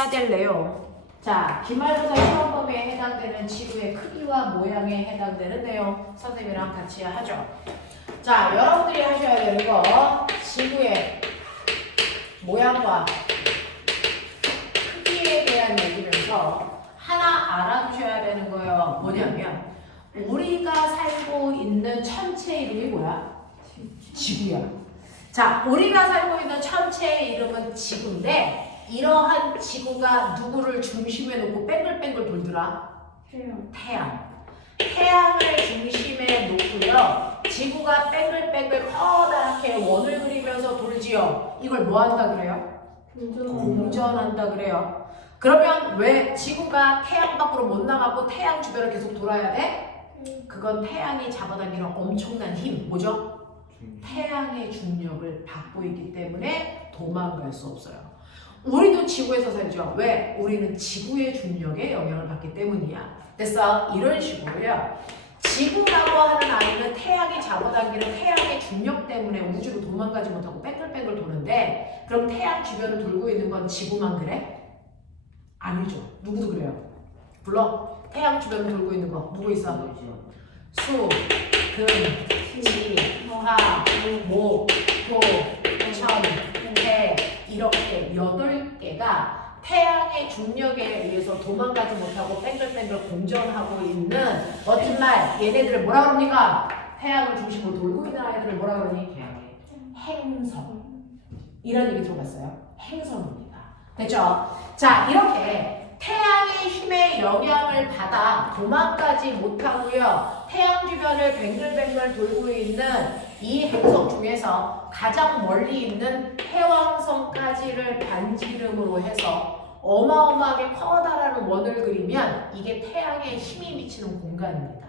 해야 될 내용. 자, 기말고사 시험 범위에 해당되는 지구의 크기와 모양에 해당되는 내용 선생님이랑 같이 하죠. 자, 여러분들이 하셔야 되는 거 지구의 모양과 크기에 대한 얘기면서 하나 알아두셔야 되는 거예요. 뭐냐면 우리가 살고 있는 천체 이름이 뭐야? 지구야. 자, 우리가 살고 있는 천체의 이름은 지구인데 이러한 지구가 누구를 중심에 놓고 뱅글뱅글 돌더라? 태양. 태양을 중심에 놓고요. 지구가 뱅글뱅글 커다랗게 원을 그리면서 돌지요. 이걸 뭐 한다 그래요? 공전한다 그래요. 그러면 왜 지구가 태양 밖으로 못 나가고 태양 주변을 계속 돌아야 돼? 그건 태양이 잡아당기는 엄청난 힘, 뭐죠? 태양의 중력을 받고 있기 때문에 도망갈 수 없어요. 우리도 지구에서 살죠. 왜? 우리는 지구의 중력에 영향을 받기 때문이야. 됐어? 이런 식으로요. 지구라고 하는 아이는 태양이 잡아당기는 태양의 중력 때문에 우주로 도망가지 못하고 뺑글뺑글 도는데 그럼 태양 주변을 돌고 있는 건 지구만 그래? 아니죠. 누구도 그래요. 불러. 태양 주변을 돌고 있는 거 누구 있어? 수, 금, 지, 화, 목, 토, 천, 해 이렇게 8개가 태양의 중력에 의해서 도망가지 못하고 뺑글뺑글 공전하고 있는 멋진 말 얘네들을 뭐라 그럽니까? 태양을 중심으로 돌고 있는 아이들을 뭐라 그러니? 행성. 이런 얘기 들어봤어요? 행성입니다. 됐죠? 자, 이렇게 태양의 힘에 영향을 받아 도망가지 못하고요. 태양 주변을 뱅글뱅글 돌고 있는 이 행성 중에서 가장 멀리 있는 해왕성까지를 반지름으로 해서 어마어마하게 커다란 원을 그리면 이게 태양의 힘이 미치는 공간입니다.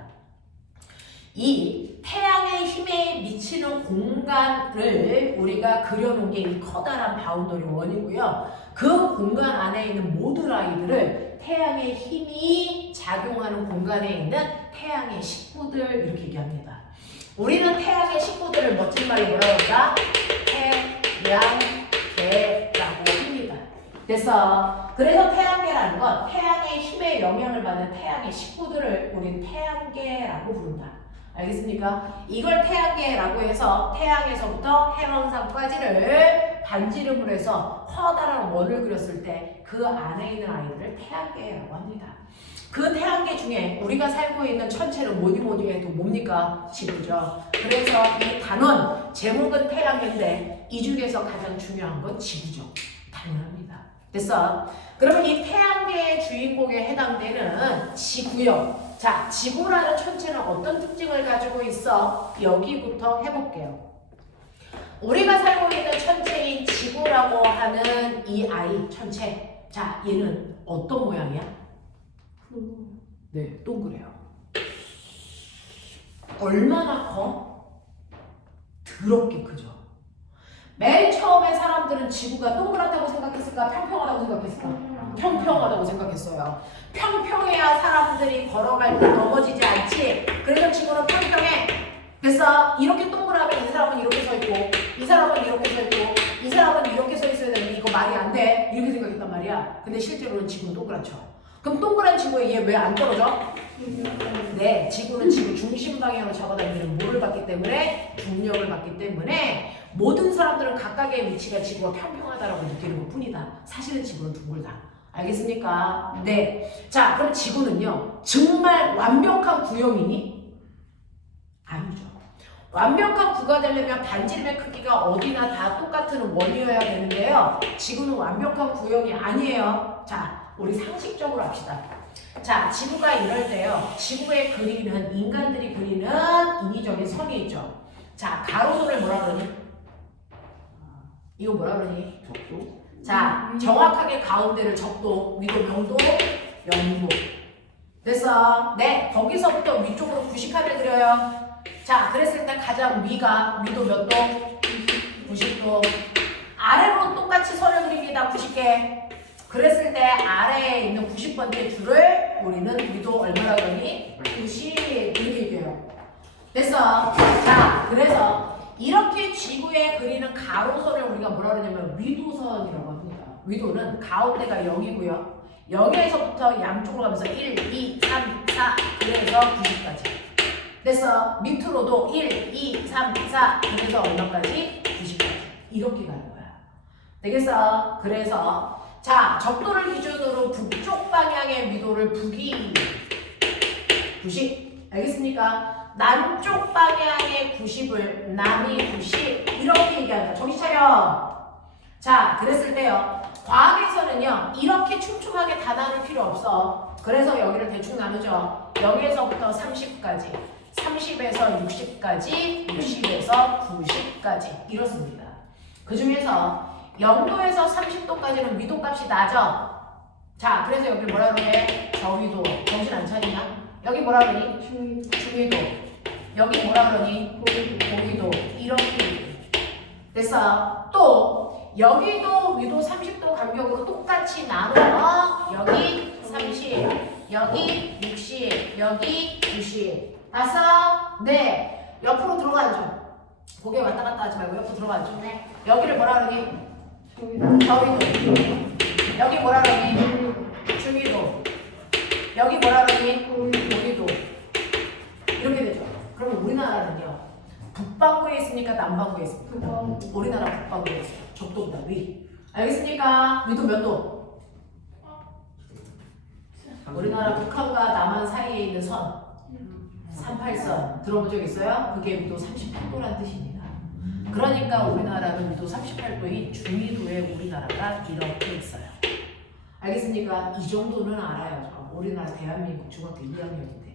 이 태양의 힘에 미치는 공간을 우리가 그려놓은 게 이 커다란 바운더리 원이고요. 그 공간 안에 있는 모든 아이들을 태양의 힘이 작용하는 공간에 있는 태양의 식구들 이렇게 얘기합니다. 우리는 태양의 식구들을 멋진 말로 뭐라고 할까? 태양계라고 합니다. 됐어? 그래서 태양계라는 건 태양의 힘에 영향을 받는 태양의 식구들을 우리는 태양계라고 부른다. 알겠습니까? 이걸 태양계라고 해서 태양에서부터 해왕성까지를 반지름으로 해서 커다란 원을 그렸을 때 그 안에 있는 아이들을 태양계라고 합니다. 그 태양계 중에 우리가 살고 있는 천체는 뭐니 해도 뭡니까? 지구죠. 그래서 이 단원 제목은 태양계인데 이 중에서 가장 중요한 건 지구죠. 당연합니다. 됐어? 그러면 이 태양계의 주인공에 해당되는 지구요. 자, 지구라는 천체는 어떤 특징을 가지고 있어? 여기부터 해볼게요. 우리가 살고 있는 천체인 지구라고 하는 이 아이 천체. 자, 얘는 어떤 모양이야? 네, 동그래요. 얼마나 커? 더럽게 크죠. 맨 처음에 사람들은 지구가 동그랗다고 생각했을까? 평평하다고 생각했을까? 평평하다고 생각했어요. 평평해야 사람들이 걸어갈 때 넘어지지 않지. 그래서 지구는 평평해. 됐어? 이렇게 동그라면 이 사람은 이렇게 서 있고 이 사람은 이렇게 서 있고 이 사람은 이렇게 서 있어야 되는데 이거 말이 안 돼. 이렇게 생각했단 말이야. 근데 실제로는 지구는 동그랗죠. 그럼 동그란 지구에 얘 왜 안 떨어져? 네, 지구는 지구 중심 방향으로 잡아당기는 뭐를 받기 때문에? 중력을 받기 때문에 모든 사람들은 각각의 위치가 지구가 평평하다라고 느끼는 것 뿐이다. 사실은 지구는 둥글다. 알겠습니까? 네. 자, 그럼 지구는요, 정말 완벽한 구형이니? 아니죠. 완벽한 구가 되려면 반지름의 크기가 어디나 다 똑같은 원이어야 되는데요. 지구는 완벽한 구형이 아니에요. 자, 우리 상식적으로 합시다. 자, 지구가 이럴 때요. 지구에 그리는 인간들이 그리는 인위적인 선이 있죠. 자, 가로선을 뭐라 그러니? 이거 뭐라 그러니? 적도. 자, 정확하게 가운데를 적도, 위도 명도, 영도. 됐어? 네, 거기서부터 위쪽으로 90칸을 그려요. 자, 그랬을 때 가장 위가 위도 몇 도? 90도. 아래로 똑같이 선을 그립니다. 90개. 그랬을 때 아래에 있는 90번째 줄을 우리는 위도 얼마나 그러니? 90 이렇게 얘기해요. 됐어? 자, 그래서 이렇게 지구에 그리는 가로선을 우리가 뭐라 그러냐면 위도선이라고 합니다. 위도는 가운데가 0이고요. 0에서부터 양쪽으로 가면서 1, 2, 3, 4 그래서 90까지. 그래서 밑으로도 1, 2, 3, 4 그래서 얼마까지? 90까지. 이렇게 가는 거야. 되겠어? 그래서 자, 적도를 기준으로 북쪽 방향의 위도를 북이 90. 알겠습니까? 남쪽 방향의 90을 남이 90 이렇게 얘기한다. 정신 차려. 자, 그랬을 때요. 과학에서는요. 이렇게 촘촘하게 다 나눌 필요 없어. 그래서 여기를 대충 나누죠. 0에서부터 30까지, 30에서 60까지, 60에서 90까지 이렇습니다. 그 중에서 0도에서 30도까지는 위도값이 낮아. 자, 그래서 여기 뭐라 그래? 저위도. 정신 안 차리냐? 여기 뭐라 그러니? 중위도. 여기 뭐라 그러니? 고위도. 이렇게. 됐어. 또 여기도 위도 30도 간격으로 똑같이 나눠. 여기 30, 여기 60, 여기 90. 봤어? 네. 옆으로 들어가 앉아. 고개 왔다 갔다 하지 말고 옆으로 들어가 앉아. 네. 여기를 뭐라 그러니? 저위도. 여기 뭐라 그러니? 중위도. 여기 뭐라 그러니? 고위도. 이렇게 되죠. 그럼 우리나라는요. 북반구에 있습니까? 남반구에 있습니까? 우리나라 북반구에 있어요. 적도보다 위. 알겠습니까? 위도 몇 도? 우리나라 북한과 남한 사이에 있는 선 38선 들어본 적 있어요? 그게 위도 38도란 뜻입니다. 그러니까 우리나라는 위도 38도인 중위도에 우리나라가 이렇게 있어요. 알겠습니까? 이 정도는 알아야죠. 우리나라 대한민국 중학교 2학년인데.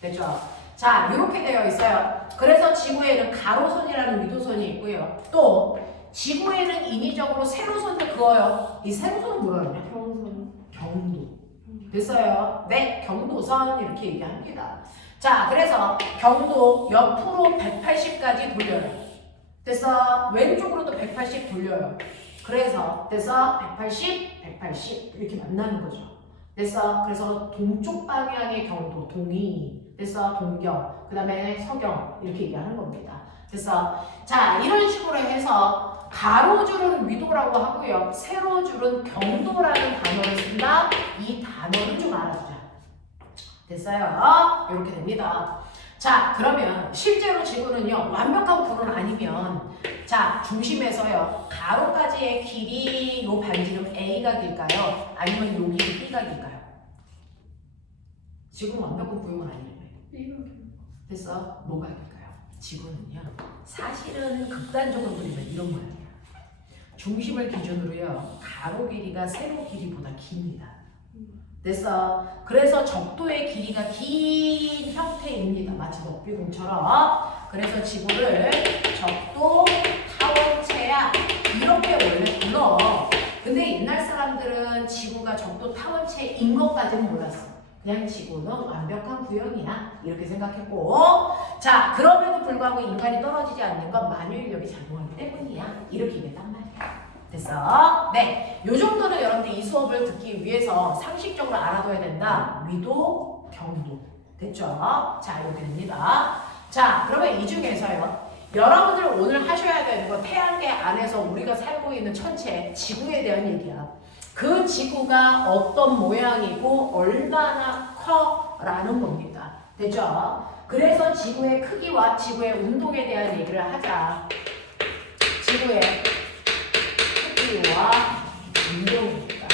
됐죠? 자, 이렇게 되어 있어요. 그래서 지구에는 가로선이라는 위도선이 있고요. 또 지구에는 인위적으로 세로선을 그어요. 이 세로선은 뭐라 그러냐? 경도. 됐어요? 네, 경도선 이렇게 얘기합니다. 자, 그래서 경도 옆으로 180까지 돌려요. 됐어? 왼쪽으로도 180 돌려요. 그래서 됐어? 180, 180 이렇게 만나는 거죠. 됐어? 그래서 동쪽 방향의 경도, 동이 됐어? 동경, 그 다음에 서경 이렇게 얘기하는 겁니다. 됐어? 자, 이런 식으로 해서 가로줄은 위도라고 하고요. 세로줄은 경도라는 단어를 쓴다. 이 단어를 좀 알아두자. 됐어요? 이렇게 됩니다. 자, 그러면 실제로 지구는요. 완벽한 구는 아니면 자, 중심에서요. 가로까지의 길이 요 반지름 A가 길까요? 아니면 요 길이 B가 길까요? 지구는 완벽한 구형은 아니에요. 됐어? 뭐가 길까요? 지구는요. 사실은 극단적으로 그리면 이런 모양이야. 중심을 기준으로요. 가로 길이가 세로 길이보다 깁니다. 됐어? 그래서 적도의 길이가 긴 형태입니다. 마치 넉비공처럼. 그래서 지구를 적도 타원체야 이렇게 원래 불러. 근데 옛날 사람들은 지구가 적도 타원체인 것까지는 몰랐어. 그냥 지구는 완벽한 구형이야 이렇게 생각했고, 자, 그럼에도 불구하고 인간이 떨어지지 않는 건 만유인력이 작용하기 때문이야 이렇게 얘기했단 말이야. 됐어? 네, 요 정도는 여러분들 이 수업을 듣기 위해서 상식적으로 알아둬야 된다. 위도, 경도. 됐죠? 자, 이렇게 됩니다. 자, 그러면 이 중에서요. 여러분들 오늘 하셔야 되는 건 태양계 안에서 우리가 살고 있는 천체, 지구에 대한 얘기야. 그 지구가 어떤 모양이고 얼마나 커라는 겁니다. 됐죠? 그래서 지구의 크기와 지구의 운동에 대한 얘기를 하자. 지구의 크기와 운동입니다.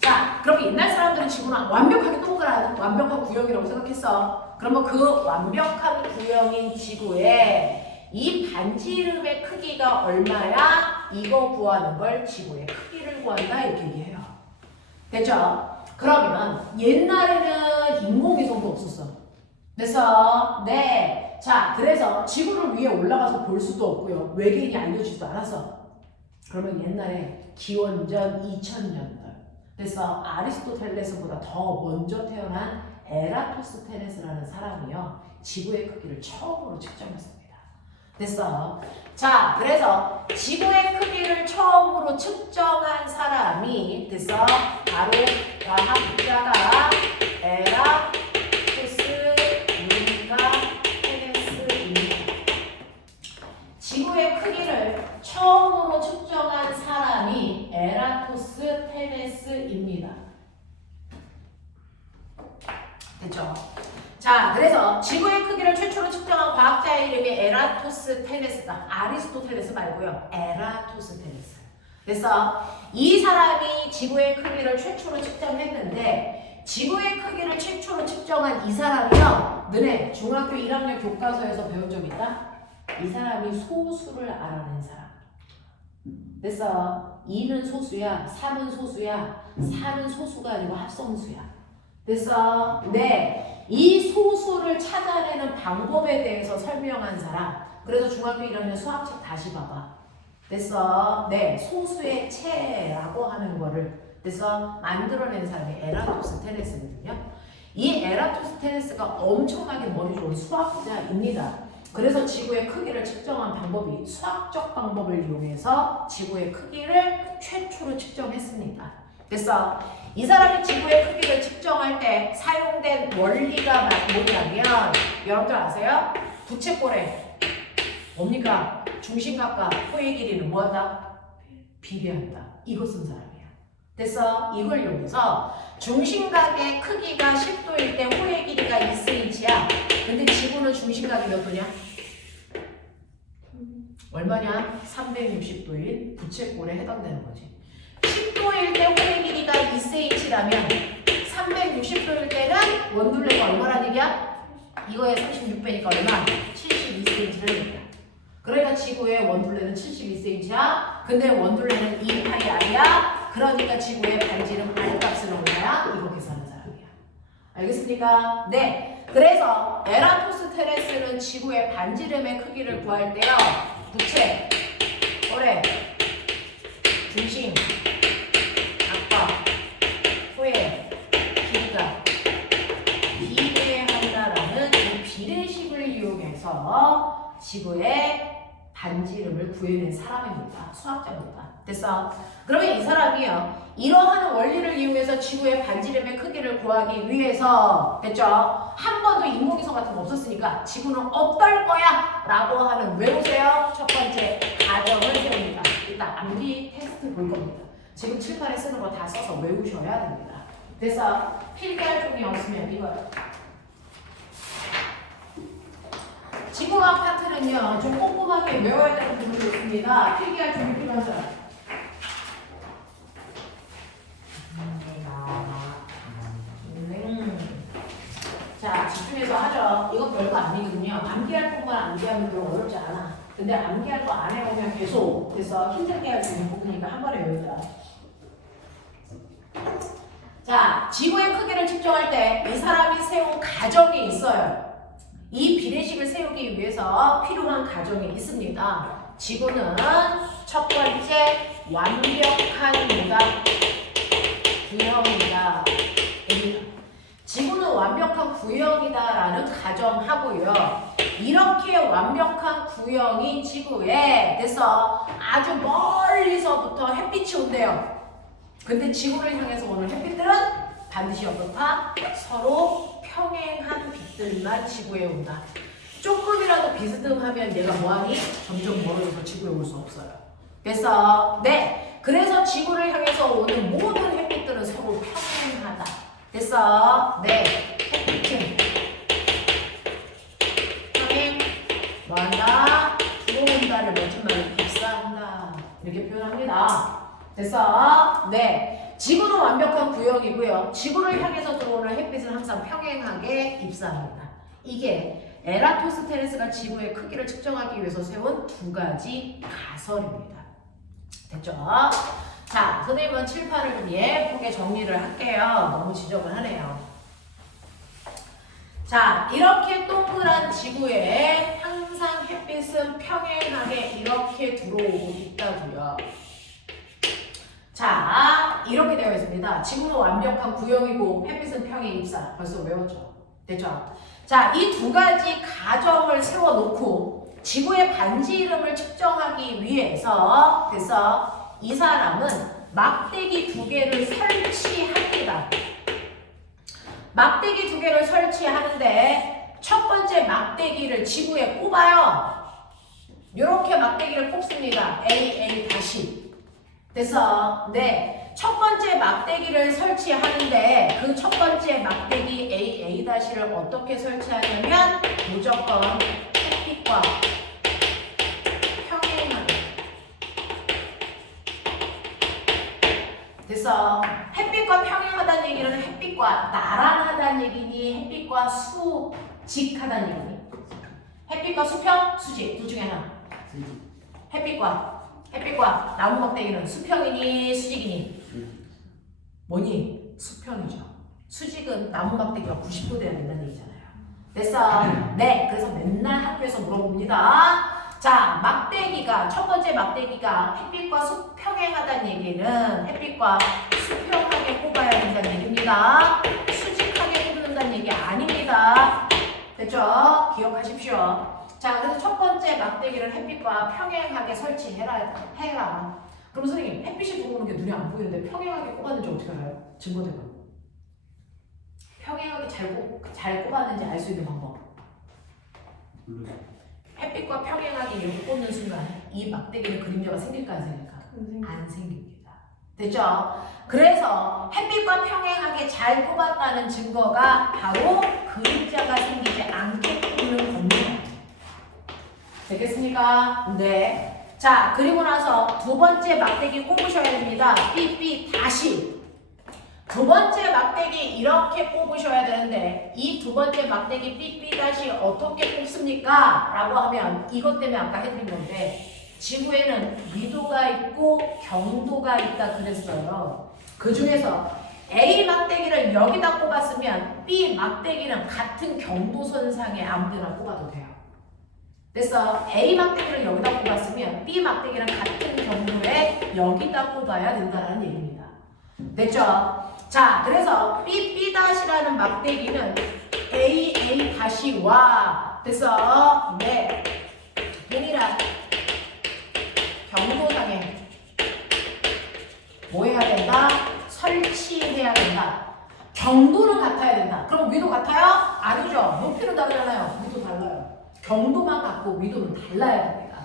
자, 그럼 옛날 사람들은 지구는 완벽하게 동그란 완벽한 구형이라고 생각했어. 그러면 그 완벽한 구형인 지구에 이 반지름의 크기가 얼마야? 이거 구하는 걸 지구의 크기를 구한다 이렇게 얘기해요. 됐죠? 그러면 옛날에는 인공위성도 없었어. 그래서 네, 자, 그래서 지구를 위에 올라가서 볼 수도 없고요. 외계인이 알려주지도 않았어. 그러면 옛날에 기원전 2000년대 그래서 아리스토텔레스보다 더 먼저 태어난 에라토스테네스라는 사람이요. 지구의 크기를 처음으로 측정했습니다. 됐어. 자, 그래서 지구의 크기를 처음으로 측정한 사람이 됐어. 바로 과학자가 에라토스테네스입니다. 지구의 크기를 처음으로 측정한 사람이 됐죠? 자, 그래서 지구의 크기를 최초로 측정한 과학자의 이름이 에라토스테네스다. 아리스토텔레스 말고요. 에라토스테네스. 그래서 이 사람이 지구의 크기를 최초로 측정했는데 지구의 크기를 최초로 측정한 이 사람이요. 너네 중학교 1학년 교과서에서 배운 적 있다? 이 사람이 소수를 알아낸 사람. 그래서 2는 소수야, 3은 소수야, 4는 소수가 아니고 합성수야. 그래서 네, 이 소수를 찾아내는 방법에 대해서 설명한 사람. 그래서 중학교 1학년 수학책 다시 봐봐. 그래서 네, 소수의 체라고 하는 거를 그래서 만들어낸 사람이 에라토스테네스거든요. 이 에라토스테네스가 엄청나게 머리 좋은 수학자입니다. 그래서 지구의 크기를 측정한 방법이 수학적 방법을 이용해서 지구의 크기를 최초로 측정했습니다. 그래서 이 사람이 지구의 크기를 측정할 때 사용된 원리가 뭐냐면 여러분들 아세요? 부채꼴에 뭡니까? 중심각과 호의 길이는 뭐한다? 비례한다. 이거 쓴 사람이야. 그래서 이걸 이용해서 중심각의 크기가 10도일 때 호의 길이가 2cm야. 근데 지구는 중심각이 몇 도냐? 얼마냐? 360도인 부채꼴에 해당되는 거지. 10도일 때 호의 길이가 2cm라면 360도일 때는 원둘레가 얼마란 얘기야? 이거에 36배니까 얼마? 72cm를 얘기야. 그러니까 지구의 원둘레는 72cm야. 근데 원둘레는 2파이 r이야. 그러니까 지구의 반지름 r 값은 얼마야? 이거 계산하는 사람이야. 알겠습니까? 네. 그래서 에라토스테네스는 지구의 반지름의 크기를 구할 때요. 부채, 꼴에, 중심, 각과, 호의 길이가 비례한다라는 이 비례식을 이용해서 지구의 반지름을 구해낸 사람입니다. 수학자입니다. 됐어? 그러면 이 사람이요. 이러한 원리를 이용해서 지구의 반지름의 크기를 구하기 위해서 됐죠? 한 번도 인공위성 같은 거 없었으니까 지구는 어떨 거야? 라고 하는 외우세요. 첫 번째 가정을 세웁니다. 일단 암기 테스트 볼 겁니다. 지금 칠판에 쓰는 거 다 써서 외우셔야 됩니다. 그래서 필기할 종이 없으면 이거요. 지구학 파트는요. 좀 꼼꼼하게 외워야 되는 부분도 있습니다. 필기할 종이 필요한 사람. 자, 집중해서 하죠. 이거 별거 아니거든요. 암기할 것만 암기하면 별로 어렵지 않아. 근데 암기할 거 안 해보면 계속 그래서 힘들게 할 수 있는 부분이니까 한 번에 외우자. 자, 지구의 크기를 측정할 때 이 사람이 세운 가정이 있어요. 이 비례식을 세우기 위해서 필요한 가정이 있습니다. 지구는 첫 번째 완벽한 뭐다? 구형이다. 지구는 완벽한 구형이다라는 가정하고요. 이렇게 완벽한 구형인 지구에 대해서 아주 멀리서부터 햇빛이 온대요. 근데 지구를 향해서 오는 햇빛들은 반드시 어떻다? 서로 평행한 빛들만 지구에 온다. 조금이라도 비스듬하면 얘가 뭐하니? 점점 멀어져서 지구에 올 수 없어요. 그래서 네, 그래서 지구를 향해서 오는 모든 햇빛들은 서로 평행하다. 됐어? 네, 햇빛은 평행 뭐한다? 들어온다를 멋진 말로 입사한다. 이렇게 표현합니다. 됐어? 네, 지구는 완벽한 구형이고요. 지구를 향해서 들어오는 햇빛은 항상 평행하게 입사합니다. 이게 에라토스테네스가 지구의 크기를 측정하기 위해서 세운 두 가지 가설입니다. 됐죠? 자, 선생님은 칠판을 좀 예쁘게 정리를 할게요. 너무 지저분하네요. 자, 이렇게 동그란 지구에 항상 햇빛은 평행하게 이렇게 들어오고 있다고요. 자, 이렇게 되어 있습니다. 지구는 완벽한 구형이고 햇빛은 평행 입사. 벌써 외웠죠? 됐죠? 자, 이 두 가지 가정을 세워놓고 지구의 반지름을 측정하기 위해서 그래서 이 사람은 막대기 두 개를 설치합니다. 막대기 두 개를 설치하는데 첫 번째 막대기를 지구에 꼽아요. 이렇게 막대기를 꼽습니다. A 다시. 그래서 네, 첫 번째 막대기를 설치하는데 그 첫 번째 막대기 A''를 어떻게 설치하냐면 무조건 햇빛과 평행하게. 됐어. 햇빛과 평행하다는 얘기는 햇빛과 나란하다는 얘기니 햇빛과 수직하다는 얘기니? 햇빛과 수평, 수직 둘 중에 하나. 햇빛과 나무 막대기는 수평이니 수직이니? 뭐니? 수평이죠. 수직은 나무 막대기가 90도 돼야 된다는 얘기잖아요. 됐어? 네, 그래서 맨날 학교에서 물어봅니다. 자, 막대기가 첫 번째 막대기가 햇빛과 수평행하다는 얘기는 햇빛과 수평하게 꼽아야 된다는 얘기입니다. 수직하게 꼽는다는 얘기 아닙니다. 됐죠? 기억하십시오. 자, 그래서 첫 번째 막대기를 햇빛과 평행하게 설치해라. 그럼 선생님, 햇빛이 들어오는 게 눈에 안 보이는데 평행하게 꼽았는지 어떻게 알아요? 증거대로. 평행하게 잘 꼽았는지 알 수 있는 방법. 햇빛과 평행하게 이렇게 꽂는 순간 이 막대기는 그림자가 생길까 안 생길까? 안 생깁니다. 됐죠? 그래서 햇빛과 평행하게 잘 꼽았다는 증거가 바로 그림자가 생기지 않게 꼽는 겁니다. 되겠습니까? 네. 자, 그리고 나서 두 번째 막대기 꼽으셔야 됩니다. 삐삐 다시. 두 번째 막대기 이렇게 꼽으셔야 되는데 이 두 번째 막대기 삐삐 다시 어떻게 꼽습니까? 라고 하면 이것 때문에 아까 해드린 건데 지구에는 위도가 있고 경도가 있다 그랬어요. 그 중에서 A 막대기를 여기다 꼽았으면 B 막대기는 같은 경도선상에 아무데나 꼽아도 돼요. 그래서 A 막대기를 여기다 꼽았으면 B 막대기랑 같은 경도에 여기다 꼽아야 된다는 얘기입니다. 됐죠? 자, 그래서 B''라는 막대기는 A''와 됐어? 네. 동일한 경도상에 뭐 해야 된다? 설치해야 된다. 경도는 같아야 된다. 그럼 위도 같아요? 아니죠. 높이는 다르잖아요. 위도 달라요. 경도만 같고 위도는 달라야 됩니다.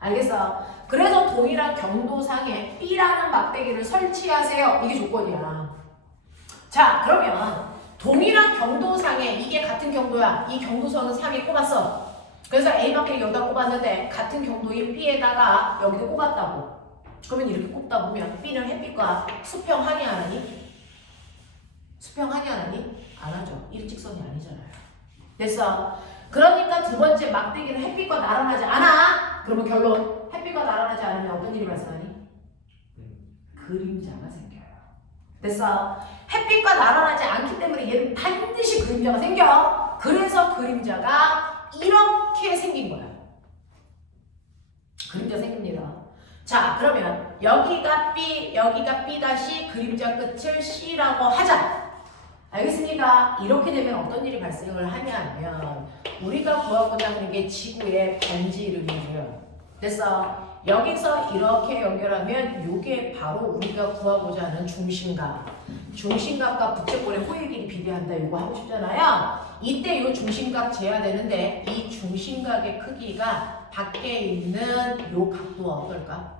알겠어? 그래서 동일한 경도상에 B라는 막대기를 설치하세요. 이게 조건이야. 자, 그러면 동일한 경도상에 이게 같은 경도야. 이 경도선은 상에 꼽았어. 그래서 A 막대기 여기다 꼽았는데 같은 경도인 B에다가 여기도 꼽았다고. 그러면 이렇게 꼽다 보면 B는 햇빛과 수평하니 안 하니? 수평하니 안 하니? 안 하죠. 일직선이 아니잖아요. 됐어? 그러니까 두 번째 막대기는 햇빛과 나란하지 않아. 그러면 결론 햇빛과 나란하지 않으면 어떤 일이 발생하니? 그림자가 생겨요. 됐어? 햇빛과 나란하지 않기 때문에 얘는 반드시 그림자가 생겨. 그래서 그림자가 이렇게 생긴 거야. 그림자 생깁니다. 자, 그러면 여기가 B, 여기가 B 다시 그림자 끝을 C라고 하자. 알겠습니까? 이렇게 되면 어떤 일이 발생을 하냐면 우리가 구하고자 하는 게 지구의 번지 이름이고요. 됐어? 여기서 이렇게 연결하면 이게 바로 우리가 구하고자 하는 중심각. 중심각과 부채꼴의 호일 길이 비례한다. 이거 하고 싶잖아요. 이때 이 중심각 재야 되는데 이 중심각의 크기가 밖에 있는 이 각도와 어떨까?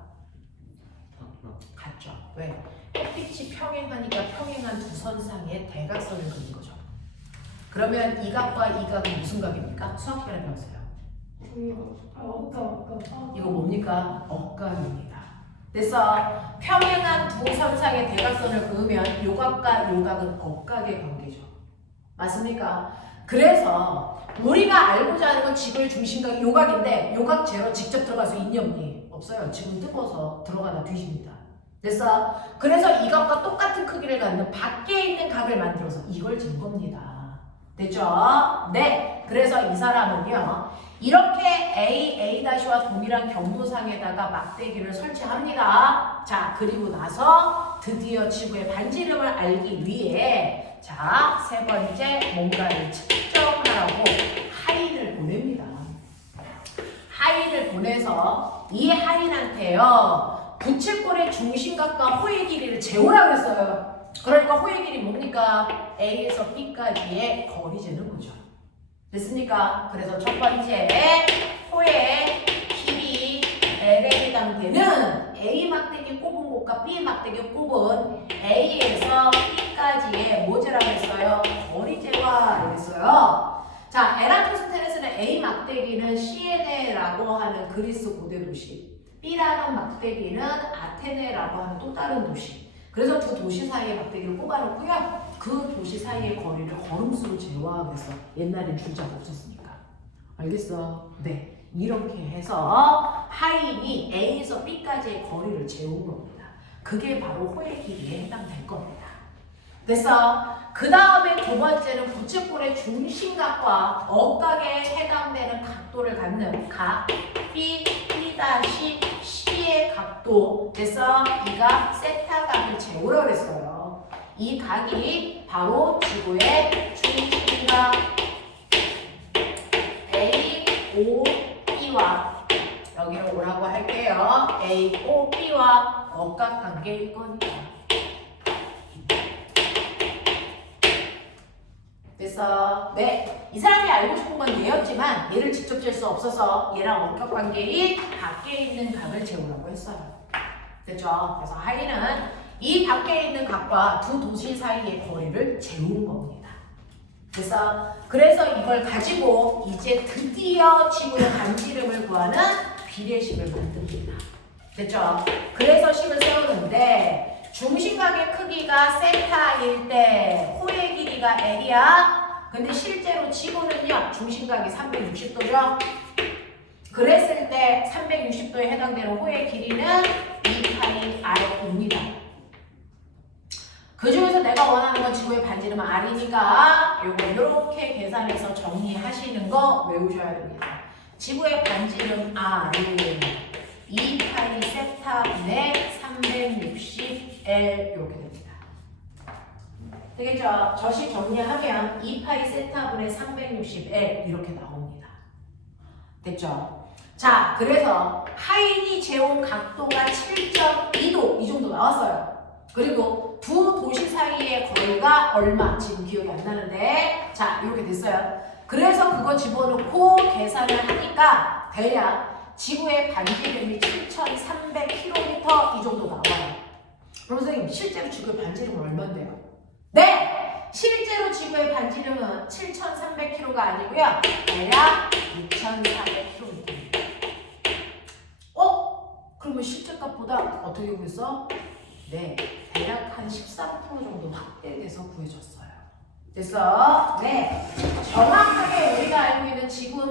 같죠. 왜? 햇빛이 평행하니까 평행한 두 선상에 대각선을 그린 거죠. 그러면 이 각과 이 각은 무슨 각입니까? 수학 시간에 배웠어요. 이거 뭡니까? 억각입니다. 그래서 평행한 두 선상의 대각선을 그으면 요 각과 요 각은 억각의 관계죠. 맞습니까? 그래서 우리가 알고자 하는 건 지구의 중심각이 요 각인데 요 각 제로 직접 들어갈 수 있니 없니? 없어요. 지금 뜯어서 들어가다 뒤집니다. 됐어? 그래서 이 각과 똑같은 크기를 갖는 밖에 있는 각을 만들어서 이걸 잰 겁니다. 됐죠? 네. 그래서 이 사람은요. 이렇게 A''와 동일한 경도상에다가 막대기를 설치합니다. 자, 그리고 나서 드디어 지구의 반지 이름을 알기 위해 자, 세 번째 뭔가를 측정하라고 하인을 보냅니다. 하인을 보내서 이 하인한테요. 부채꼴의 중심각과 호의 길이를 재우라 그랬어요. 그러니까 호의 길이 뭡니까? A에서 B까지의 거리 재는 거죠. 됐습니까? 그래서 첫 번째 호의 길이 LA 단계는 A 막대기 꼽은 곳과 B 막대기 꼽은 A에서 B까지의 뭐제라고 했어요? 거리제와 했어요. 자, 에라토스테네스는 A 막대기는 시에네라고 하는 그리스 고대 도시, B라는 막대기는 아테네라고 하는 또 다른 도시. 그래서 두 도시 사이의 막대기를 꼽아놓고요. 그 도시 사이의 거리를 걸음수로 재화하겠어. 옛날엔 줄자가 없었으니까. 알겠어? 네. 이렇게 해서 하인이 A에서 B까지의 거리를 재운 겁니다. 그게 바로 호의 길이에 해당될 겁니다. 됐어? 그 다음에 두 번째는 부채꼴의 중심각과 억각에 해당되는 각도를 갖는 각 B, B'C의 각도. 됐어? 이가 세타각을 재우라고 했어요. 이 각이 바로 지구의 중심각 A, O, B와 여기로 오라고 할게요. A, O, B와 억각관계일 겁니다. 됐어? 네. 이 사람이 알고 싶은 건 얘였지만 얘를 직접 잴 수 없어서 얘랑 억각관계인 밖에 있는 각을 재우라고 했어요. 됐죠? 그래서 하이는 이 밖에 있는 각과 두 도시 사이의 거리를 재우는 겁니다. 그래서 이걸 가지고 이제 드디어 지구의 반지름을 구하는 비례식을 만듭니다. 됐죠? 그래서 식을 세우는데 중심각의 크기가 세타일 때 호의 길이가 L이야. 근데 실제로 지구는요 중심각이 360도죠. 그랬을 때 360도에 해당되는 호의 길이는 2파이 R입니다. 그 중에서 내가 원하는 건 지구의 반지름은 R이니까 요거 이렇게 계산해서 정리하시는 거 외우셔야 됩니다. 지구의 반지름 R은 2파이 세타분의 360L 이렇게 됩니다. 되겠죠? 저식 정리하면 2파이 세타분의 360L 이렇게 나옵니다. 됐죠? 자, 그래서 하인이 재온 각도가 7.2도 이 정도 나왔어요. 그리고 두 도시 사이의 거리가 얼마? 지금 기억이 안 나는데 자, 이렇게 됐어요. 그래서 그거 집어넣고 계산을 하니까 대략 지구의 반지름이 7,300km 이 정도 나와요. 그럼 선생님 실제로 지구의 반지름은 얼마인데요? 네! 실제로 지구의 반지름은 7,300km가 아니고요. 대략 6,400km입니다. 그러면 실제 값보다 어떻게 구했어? 네, 대략 한 13% 정도 확대돼서 구해졌어요. 됐어? 네. 정확하게 우리가 알고 있는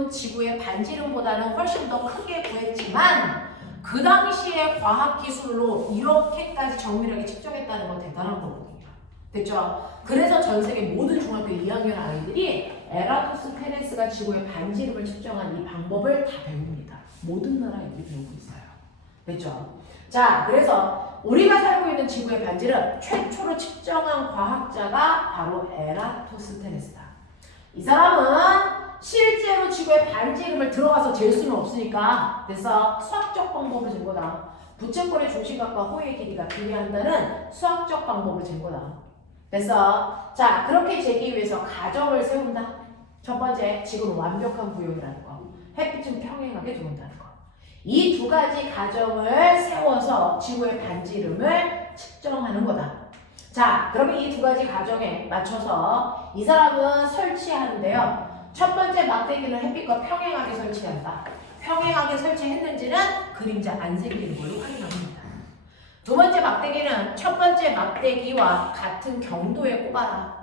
지구의 반지름보다는 훨씬 더 크게 구했지만 그 당시의 과학기술로 이렇게까지 정밀하게 측정했다는 건 대단한 거거든요. 됐죠? 그래서 전 세계 모든 중학교 2학년 아이들이 에라토스테네스가 지구의 반지름을 측정한 이 방법을 다 배웁니다. 모든 나라 애들이 배우고 있어요. 됐죠? 자, 그래서 우리가 살고 있는 지구의 반지름 최초로 측정한 과학자가 바로 에라토스테네스다. 이 사람은 실제로 지구의 반지름을 들어가서 잴 수는 없으니까 그래서 수학적 방법을 잰 거다. 부채꼴의 중심각과 호의 길이가 비례한다는 수학적 방법을 잰 거다. 그래서 자, 그렇게 재기 위해서 가정을 세운다. 첫 번째, 지구는 완벽한 구역이라는 거. 햇빛은 평행하게 들어온다는 거. 이 두 가지 가정을 세워서 지구의 반지름을 측정하는 거다. 자, 그러면 이 두 가지 가정에 맞춰서 이 사람은 설치하는데요. 첫 번째 막대기는 햇빛과 평행하게 설치한다. 평행하게 설치했는지는 그림자 안 생기는 걸로 확인합니다. 두 번째 막대기는 첫 번째 막대기와 같은 경도에 꼽아라.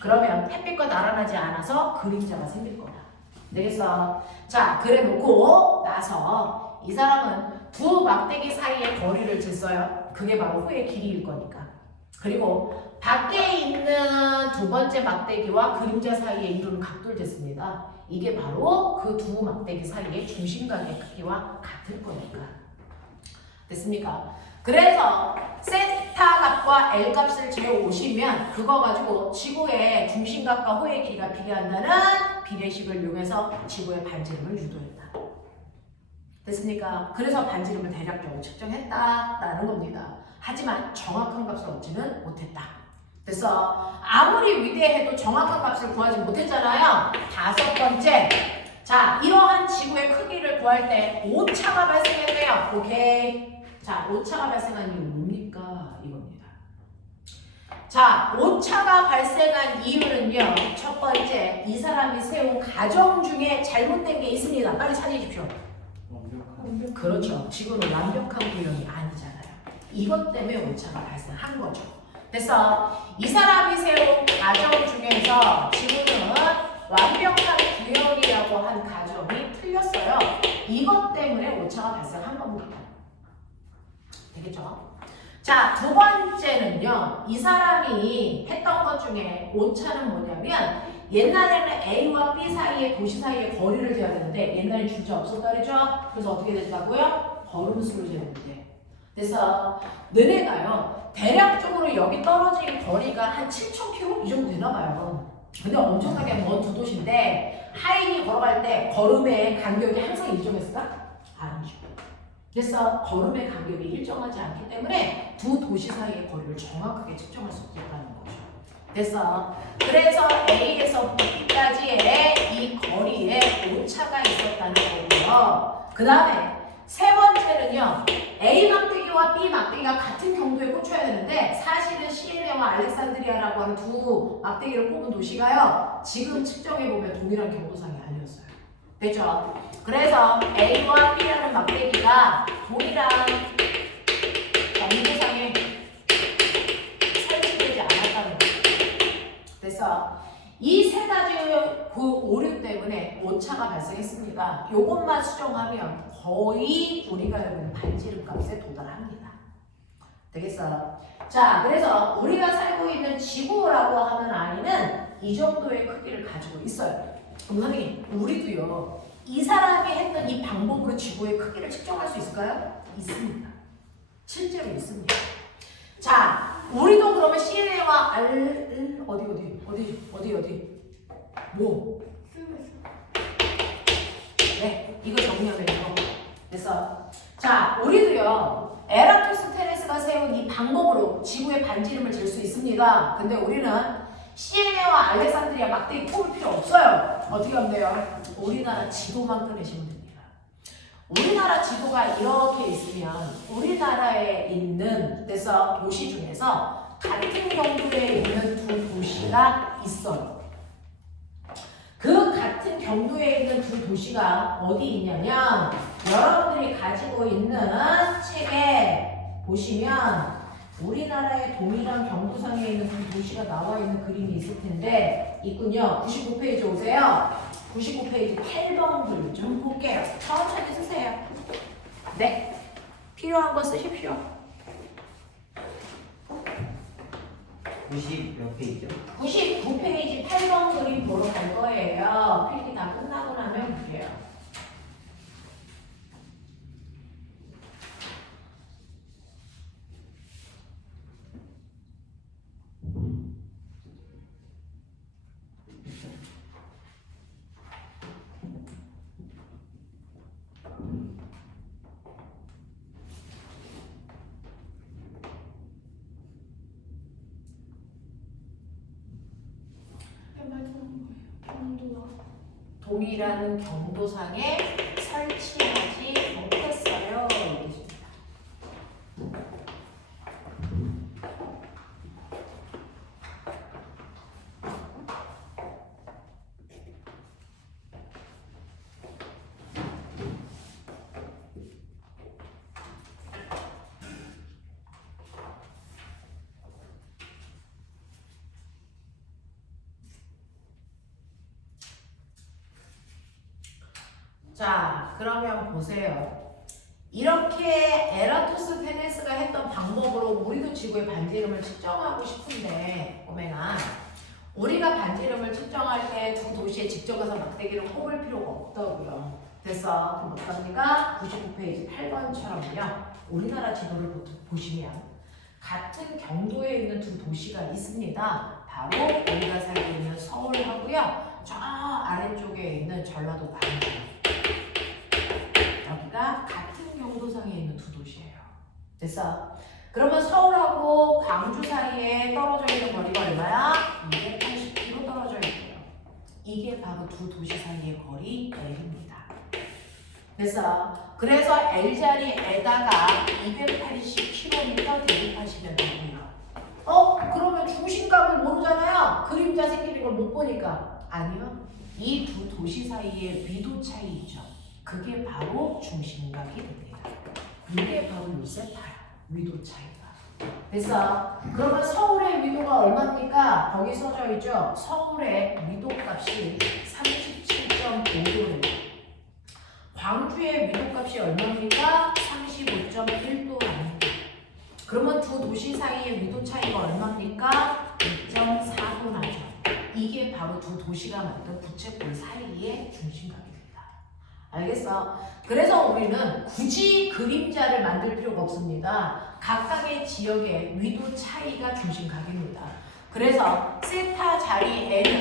그러면 햇빛과 나란하지 않아서 그림자가 생길 거다. 되겠어? 자, 그래 놓고 나서 이 사람은 두 막대기 사이의 거리를 쟀어요. 그게 바로 호의 길이일 거니까. 그리고 밖에 있는 두 번째 막대기와 그림자 사이에 이루는 각도를 쟀습니다. 이게 바로 그 두 막대기 사이의 중심각의 크기와 같을 거니까. 됐습니까? 그래서 세타 값과 L 값을 재오시면 그거 가지고 지구의 중심각과 호의 길이가 비례한다는 비례식을 이용해서 지구의 반지름을 유도했다. 됐습니까? 그래서 반지름을 대략적으로 측정했다라는 겁니다. 하지만 정확한 값을 얻지는 못했다. 그래서 아무리 위대해도 정확한 값을 구하지 못했잖아요. 다섯 번째, 자, 이러한 지구의 크기를 구할 때 오차가 발생했네요. 오케이. 자, 오차가 발생한 이유 뭡니까? 이겁니다. 자, 오차가 발생한 이유는요. 첫 번째, 이 사람이 세운 가정 중에 잘못된 게 있습니다. 빨리 찾으십시오. 그렇죠. 지구는 완벽한 구형이 아니잖아요. 이것 때문에 오차가 발생한 거죠. 그래서 이 사람이 세운 가정 중에서 지구는 완벽한 구형이라고 한 가정이 틀렸어요. 이것 때문에 오차가 발생한 겁니다. 되겠죠? 자, 두 번째는요. 이 사람이 했던 것 중에 오차는 뭐냐면 옛날에는 A와 B 사이에 도시 사이에 거리를 재야 되는데 옛날엔 줄자 없었다 그랬죠? 그래서 어떻게 된다고요? 걸음수를 재는데. 그래서 너네가요. 대략적으로 여기 떨어진 거리가 한 7,000km 이 정도 되나 봐요. 근데 엄청나게 먼 두 도시인데 하인이 걸어갈 때 걸음의 간격이 항상 일정했을까? 아니죠. 그래서 걸음의 간격이 일정하지 않기 때문에 두 도시 사이의 거리를 정확하게 측정할 수 없다는 거죠. 그래서 A에서 B까지의 이 거리에 오차가 있었다는 거고요. 그 다음에 세 번째는요. A 막대기와 B 막대기가 같은 경도에 꽂혀야 되는데 사실은 시에네와 알렉산드리아라고 하는 두 막대기를 꼽은 도시가요. 지금 측정해보면 동일한 경도상이 아니었어요. 됐죠? 그래서 A와 B라는 막대기가 동일한 경도상에 설치되지 않았다는 거죠. 그래서 이 세 가지 그 오류 때문에 오차가 발생했습니다. 이것만 수정하면 거의 우리가 여기는 반지름 값에 도달합니다. 되겠어요? 자, 그래서 우리가 살고 있는 지구라고 하는 아이는 이 정도의 크기를 가지고 있어요. 그럼 선생님, 우리도요. 이 사람이 했던 이 방법으로 지구의 크기를 측정할 수 있을까요? 있습니다. 실제로 있습니다. 자, 우리도 그러면 CNA와 어디? 뭐? 네, 이거 정리하면 이거. 그래서 자, 우리도요. 에라토스테네스가 세운 이 방법으로 지구의 반지름을 잴 수 있습니다. 근데 우리는 CNA와 알렉산드리아 막대기 꼽을 필요 없어요. 어떻게 하면 돼요? 우리나라 지도만 꺼내시면 됩니다. 우리나라 지도가 이렇게 있으면 우리나라에 있는 그래서 도시 중에서 같은 경도에 있는 두 도시가 있어요. 그 같은 경도에 있는 두 도시가 어디 있냐면 여러분들이 가지고 있는 책에 보시면 우리나라의 동일한 경도상에 있는 두 도시가 나와 있는 그림이 있을 텐데 있군요. 99페이지 오세요. 99페이지 8번 글 좀 볼게요. 천천히 쓰세요. 네, 필요한 거 쓰십시오. 90 몇 페이지요? 99페이지 8번 그림 보러 갈 거예요. 필기 다 끝나고 나면 볼게요. 동일한 경도상에 설치하지 못했어요. 자, 그러면 보세요. 이렇게 에라토스테네스가 했던 방법으로 우리도 지구의 반지름을 측정하고 싶은데 오메나 우리가 반지름을 측정할 때 두 도시에 직접 가서 막대기를 꼽을 필요가 없다고요. 그래서 그럼 어떡합니까? 99페이지 8번처럼요. 우리나라 지도를 보시면 같은 경도에 있는 두 도시가 있습니다. 바로 우리가 살고 있는 서울하고요. 저 아래쪽에 있는 전라도 광주. 여기가 같은 경도상에 있는 두 도시예요. 됐어? 그러면 서울하고 광주 사이에 떨어져 있는 거리가 얼마야? 280km 떨어져 있고요. 이게 바로 두 도시 사이의 거리 L입니다. 됐어. 그래서 L자리에다가 280km 대입하시면 됩니다. 그러면 중심각을 모르잖아요. 그림자 생기는 걸 못 보니까. 아니요. 이 두 도시 사이의 위도 차이죠. 그게 바로 중심각이 됩니다. 이게 바로 요세파야. 위도 차이가. 됐어. 그러면 서울의 위도가 얼마입니까? 거기 써져 있죠. 서울의 위도값이 37.5도래요. 광주의 위도값이 얼마입니까? 35.1도랍니다. 그러면 두 도시 사이의 위도 차이가 얼마입니까? 2.4도 나죠. 이게 바로 두 도시가 만든 부채꼴 사이의 중심각입니다. 알겠어? 그래서 우리는 굳이 그림자를 만들 필요가 없습니다. 각각의 지역의 위도 차이가 중심각입니다. 그래서 세타 자리에는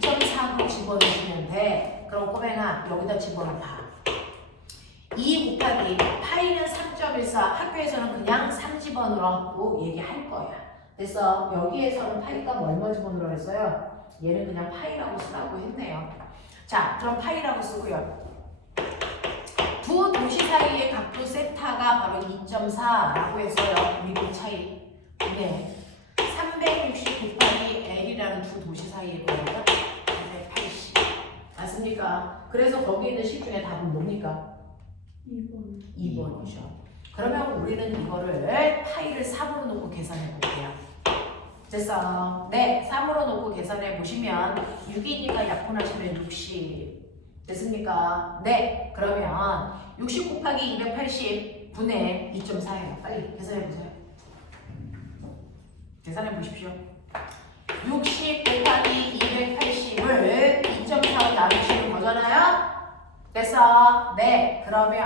2.4로 집어넣으시면 돼. 그럼 꼬맹아 여기다 집어넣어봐. 2 곱하기 파이는 3.14. 학교에서는 그냥 3 집어넣으라고 얘기할 거야. 그래서 여기에서는 파이값 얼마 집어넣으라고 했어요? 얘는 그냥 파이라고 쓰라고 했네요. 자, 그럼 파이라고 쓰고요. 두 도시 사이의 각도 세타가 바로 2.4라고 했어요. 위도 차이. 네. 360 곱하기 L이라는 두 도시 사이의 거리가 280. 맞습니까? 그래서 거기 있는 식 중에 답은 뭡니까? 2번이죠. 그러면 우리는 이거를 파이를 3으로 놓고 계산해 볼게요. 됐어. 네, 3으로 놓고 계산해 보시면 6이니까 약분하시면 60. 됐습니까? 네, 그러면 60 곱하기 280 분의 2.4예요. 빨리 계산해 보세요. 계산해 보십시오. 60 곱하기 280을 2.4로 나누시는 거잖아요? 됐어? 네, 그러면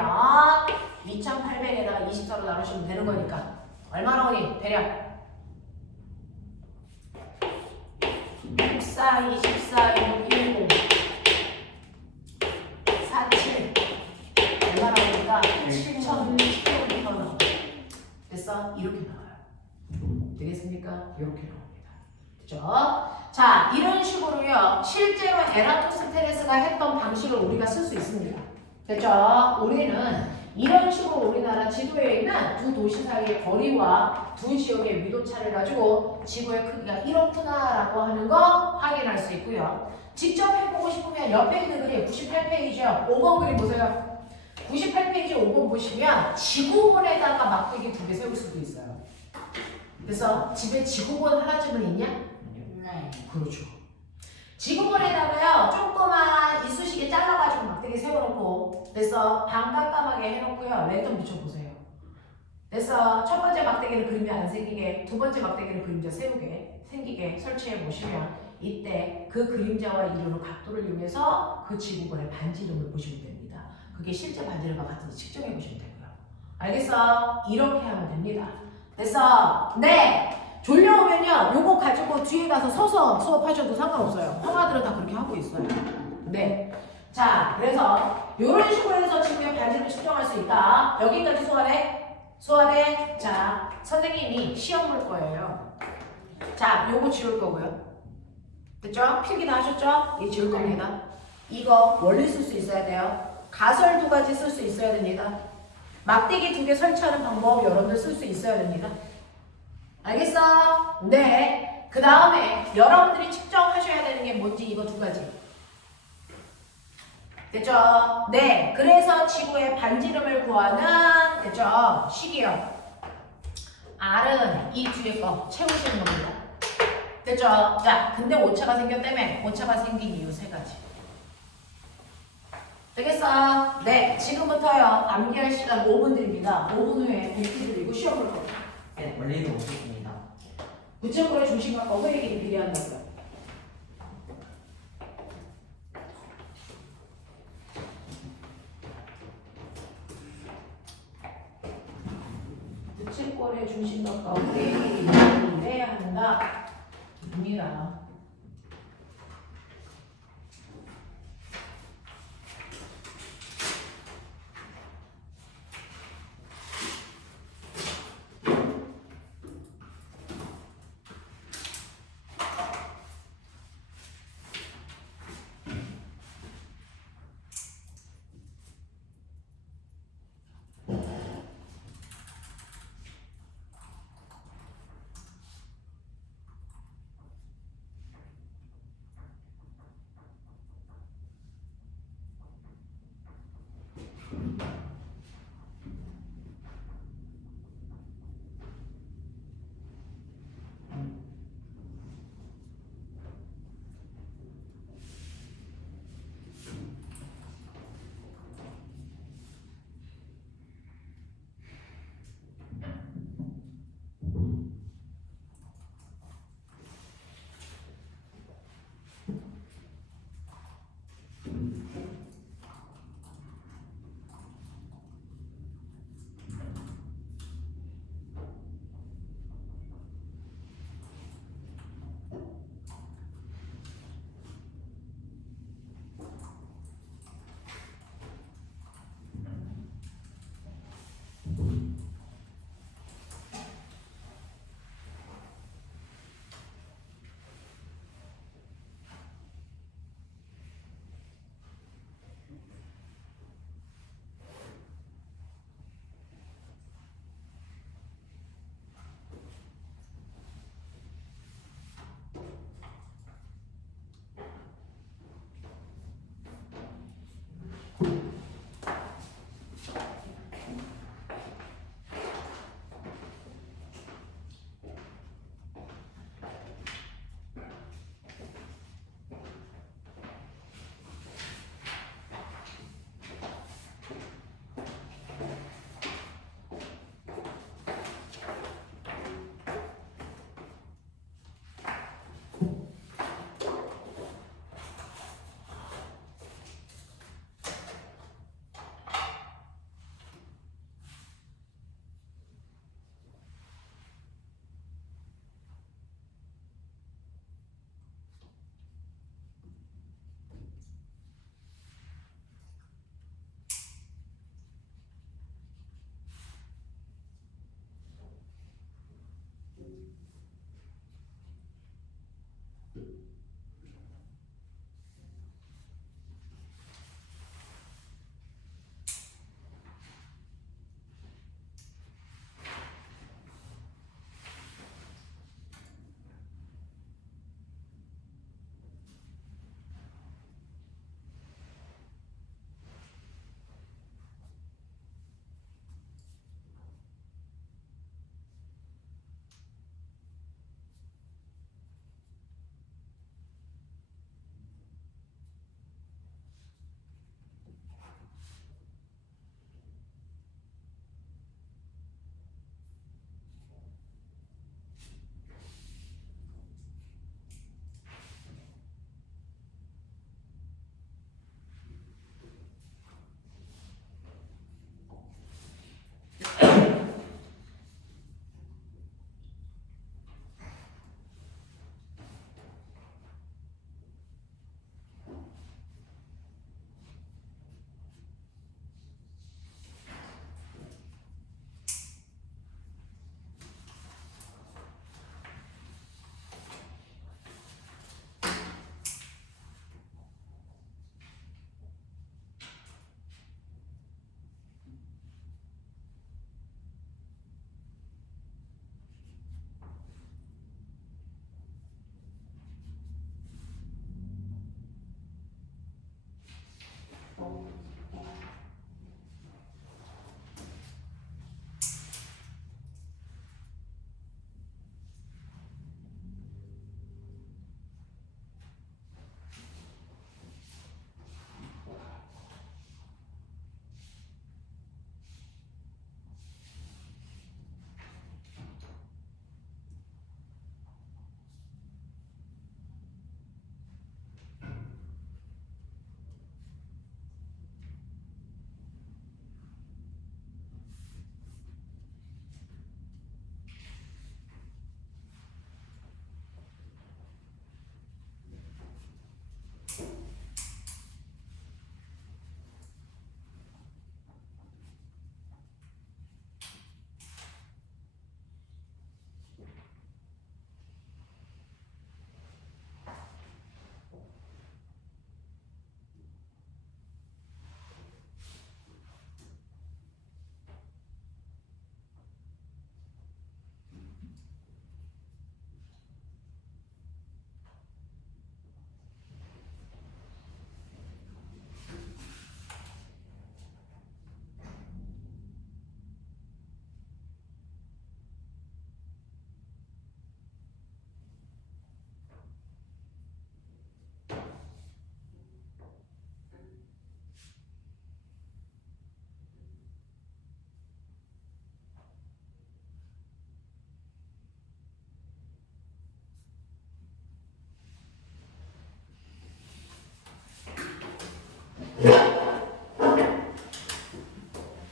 2800에다가 24로 나누시면 되는 거니까 얼마 나오니? 대략 64, 24, 6, 10 47 얼마 나오니까 7,000km 나와요. 됐어? 이렇게 나와요. 되겠습니까? 이렇게 나옵니다. 그죠? 자, 이런 식으로요. 실제로 에라토스테네스가 했던 방식을 우리가 쓸 수 있습니다. 됐죠? 우리는 이런 식으로 우리나라 지도에 있는 두 도시 사이의 거리와 두 지역의 위도차를 가지고 지구의 크기가 이렇구나라고 하는 거 확인할 수 있고요. 직접 해보고 싶으면 옆에 있는 그림 98페이지요. 5번 그림 보세요. 98페이지 5번 보시면 지구본에다가 막대기 2개 세울 수도 있어요. 그래서 집에 지구본 하나쯤은 있냐? 네. 그렇죠. 지구본에다가요 조그만 이쑤시개 잘라가지고 막대기 세워놓고 그래서 방 깜깜하게 해놓고요 랜턴 붙여보세요. 그래서 첫 번째 막대기는 그림자 안 생기게, 두 번째 막대기는 그림자 세우게 생기게 설치해 보시면 이때 그 그림자와 이루는 각도를 이용해서 그 지구본의 반지름을 보시면 됩니다. 그게 실제 반지름과 같은지 측정해 보시면 되고요. 알겠어? 이렇게 하면 됩니다. 됐어? 네! 졸려오면요 요거 가지고 뒤에 가서 서서 수업하셔도 상관없어요. 형아들은 다 그렇게 하고 있어요. 네. 자, 그래서 요런 식으로 해서 지구의 반지름을 측정할 수 있다. 여기까지 소화돼? 소화돼? 자, 선생님이 시험 볼 거예요. 자, 요거 지울 거고요. 됐죠? 필기 다 하셨죠? 이거 지울 겁니다. 이거 원리 쓸 수 있어야 돼요. 가설 2가지 쓸 수 있어야 됩니다. 막대기 2개 설치하는 방법 여러분들 쓸 수 있어야 됩니다. 알겠어? 네. 그 다음에 여러분들이 측정하셔야 되는 게 뭔지 이거 2가지. 됐죠? 네. 그래서 지구의 반지름을 구하는 됐죠? 식이요. R은 이 뒤에 거 채우시는 겁니다. 됐죠? 자, 근데 오차가 생겼다며. 오차가 생긴 이유 3가지. 되겠어? 네. 지금부터요. 암기할 시간 5분 드립니다. 5분 후에 복귀 드리고 시험 볼 겁니다. 네, 원리도 없습니다. 부채꼴의 중심각과 호의 길이 비례한다고요. 부채꼴의 중심각과 호의 길이 비례한다. 입니다.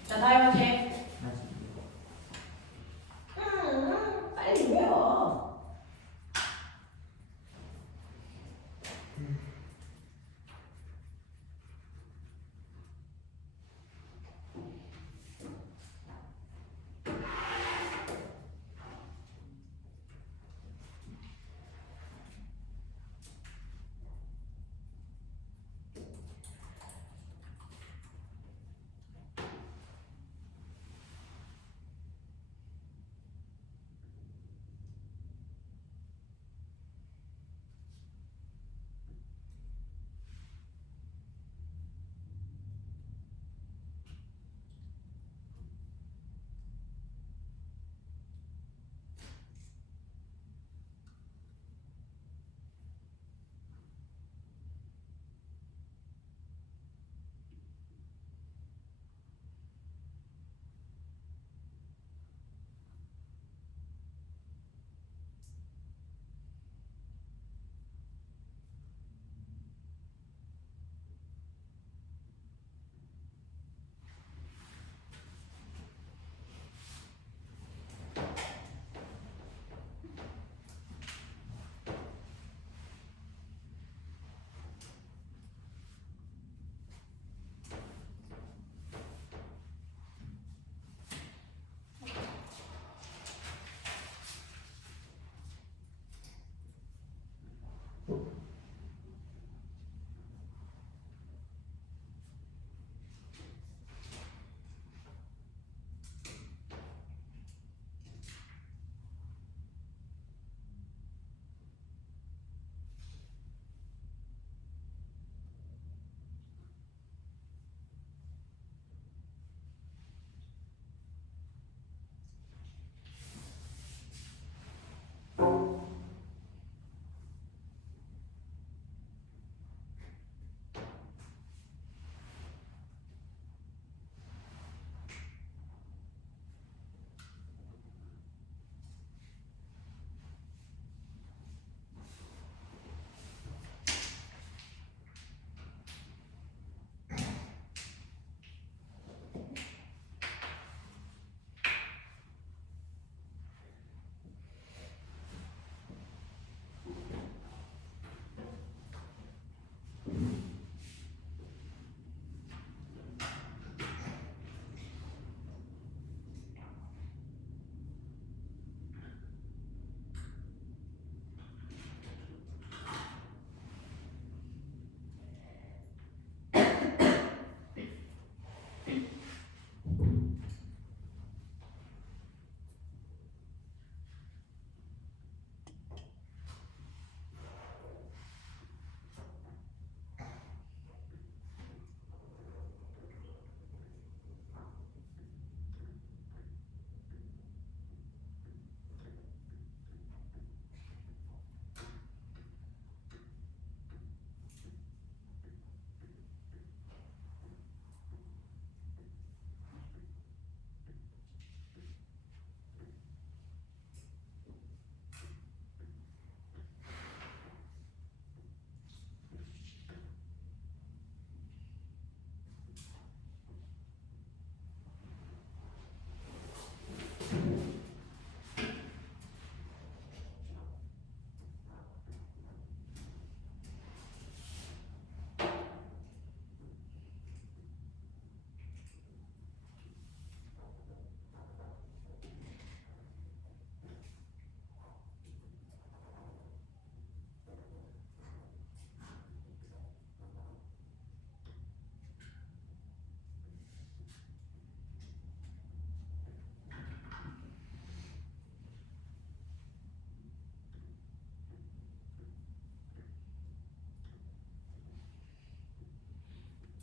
자, 다음 문제. 맞습니다. 빨리 외워.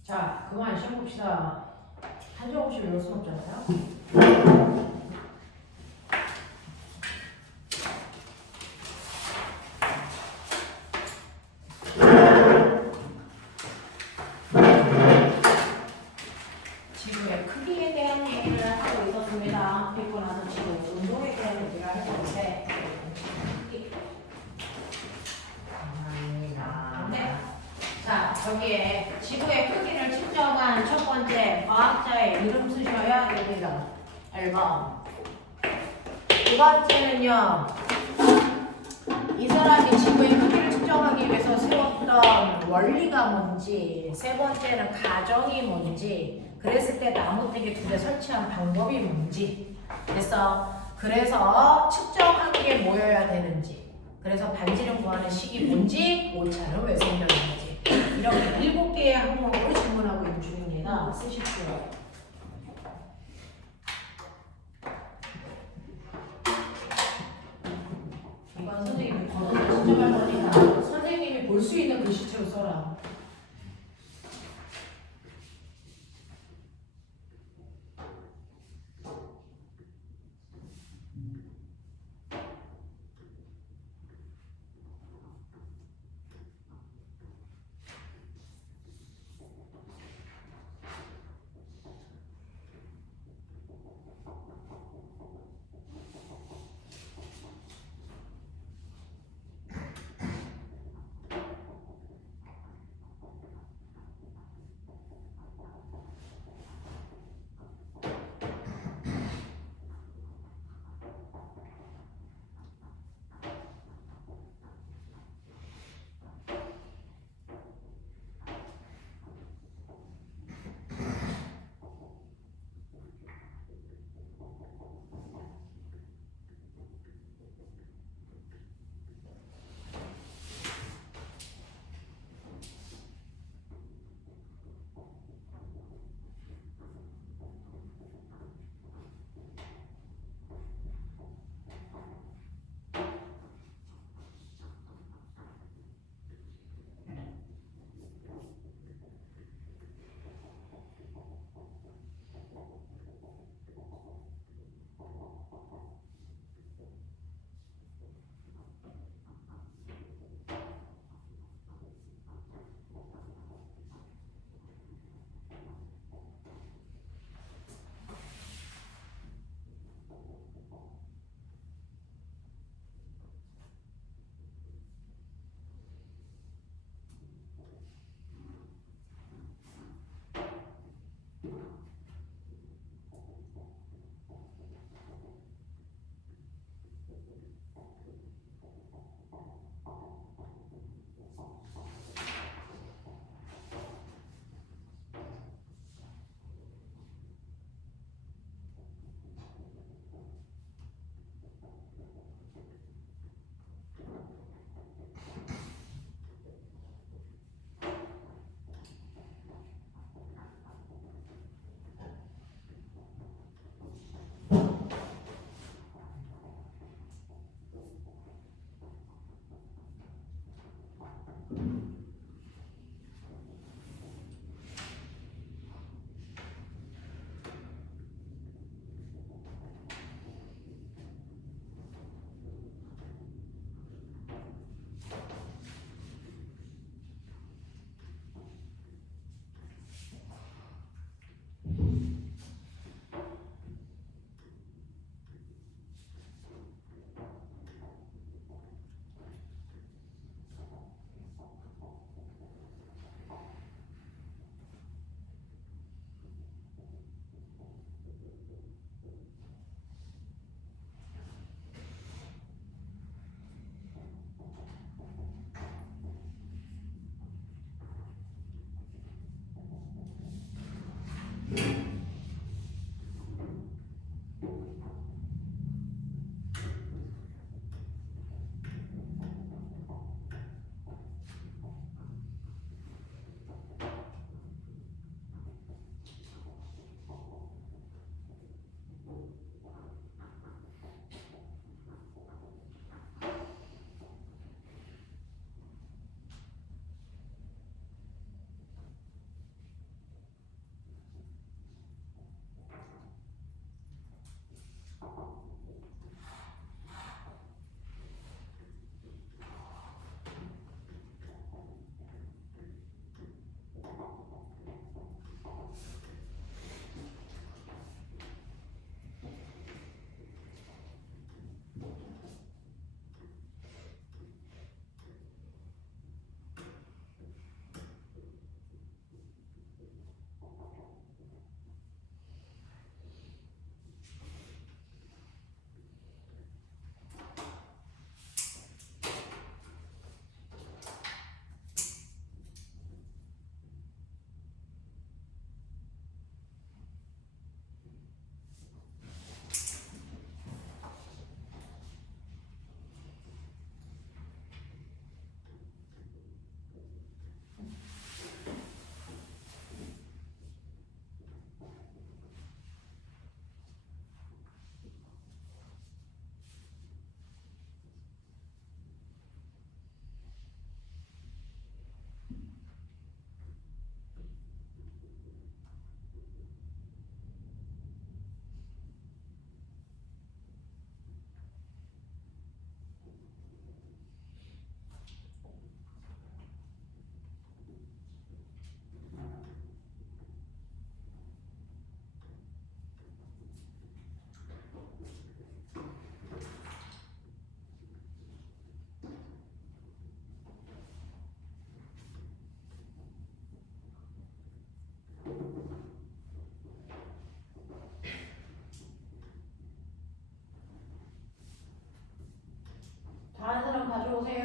자, 그만 시험 봅시다. 한 줄 없이 외울 순 없잖아요. 지구의 크기에 대한 얘기를 하고 있었습니다. 읽고 나서 지구 운동에 대한 얘기를 할 건데. 네. 자, 저기에 지구의 크기를 측정한 첫 번째 과학자의 이름 쓰셔야 됩니다. 1번. 두 번째는요. 이 사람이 지구의 크기를 측정하기 위해서 세웠던 원리가 뭔지, 세 번째는 가정이 뭔지, 그랬을 때 나무대기 두 개 설치한 방법이 뭔지. 그래서 측정한 게 뭐여야 되는지, 그래서 반지름 구하는 식이 뭔지, 오차는 왜 생겼는지, 이렇게 7개의 항목으로 질문하고 있는 중입니다. 쓰십시오. 이건 선생님이 번호를 측정할 거니까 선생님이 볼 수 있는 글씨체로 써라.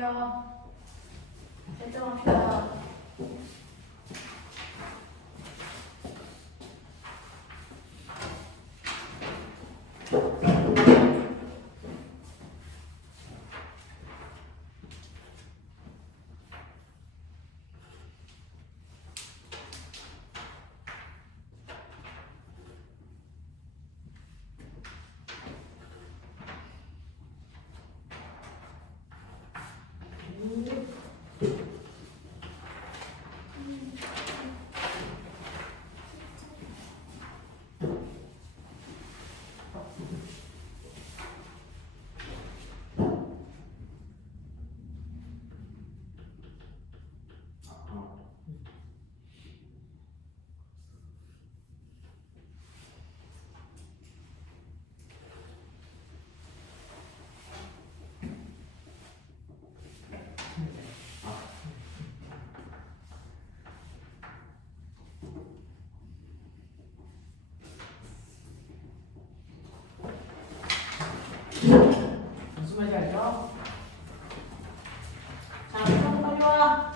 볼게요. 채점합시다. 무슨 말인지 알죠? 자, 그럼 빨리 와.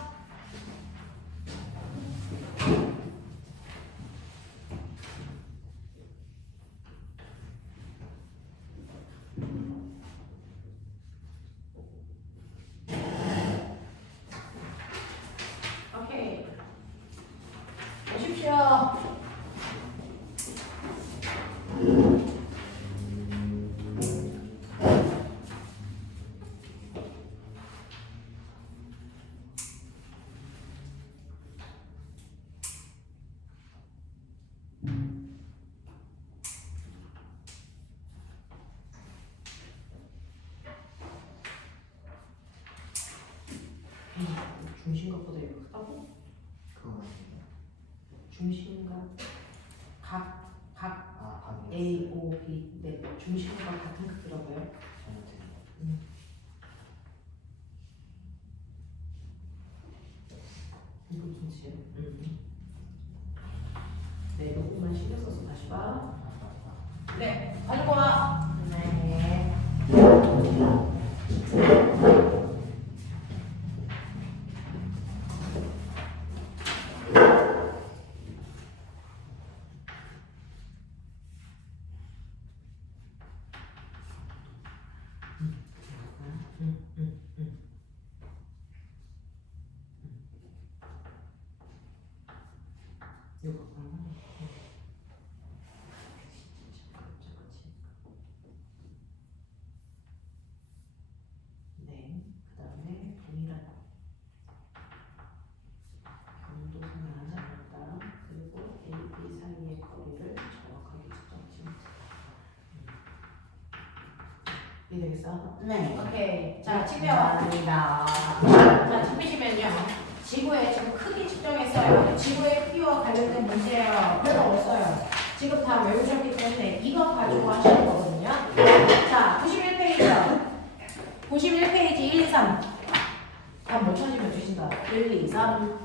오케이. 오십시오. 중심각보다 이거 크다고? 그거 아니에요? 중심각 각 각이 A, O, B 네 중심과 같은 크기라고요? 잘못했네요. 이거 중심. 네, 요거만 신경 써서 다시 봐. 네, 가지고 와. 네. 요거 네, 그 다음에 동일한 경도선을 하지 않았다. 그리고 A, B 사이의 거리를 정확하게 측정하시면 이해되겠어? 네. 오케이. 자, 측면. 감사합니다. 자, 측면이면요. 지구의 지금 크기 측정했어요. 지구의 크기와 관련된 문제예요. 별로 없어요. 지금 다 외우셨기 때문에 이거 가지고 하시는 거거든요. 자, 91페이지요. 91페이지 1, 2, 3. 답 못 찾으면 주신다. 1, 2, 3.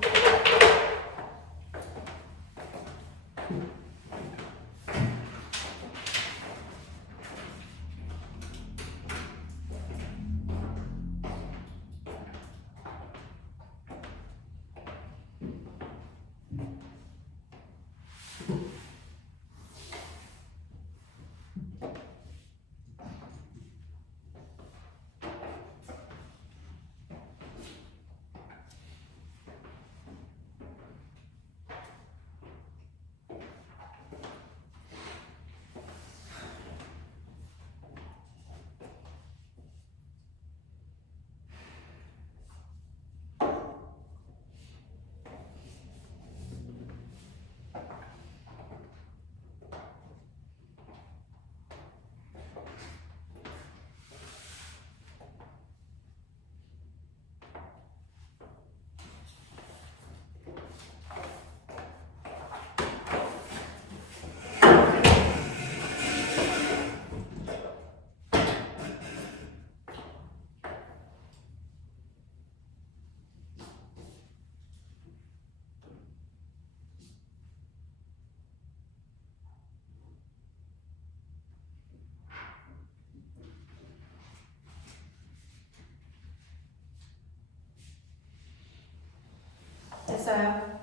됐어요.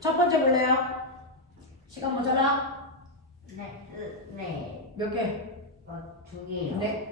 첫 번째 볼래요? 시간 모자라? 네. 몇 개? 2개요. 네.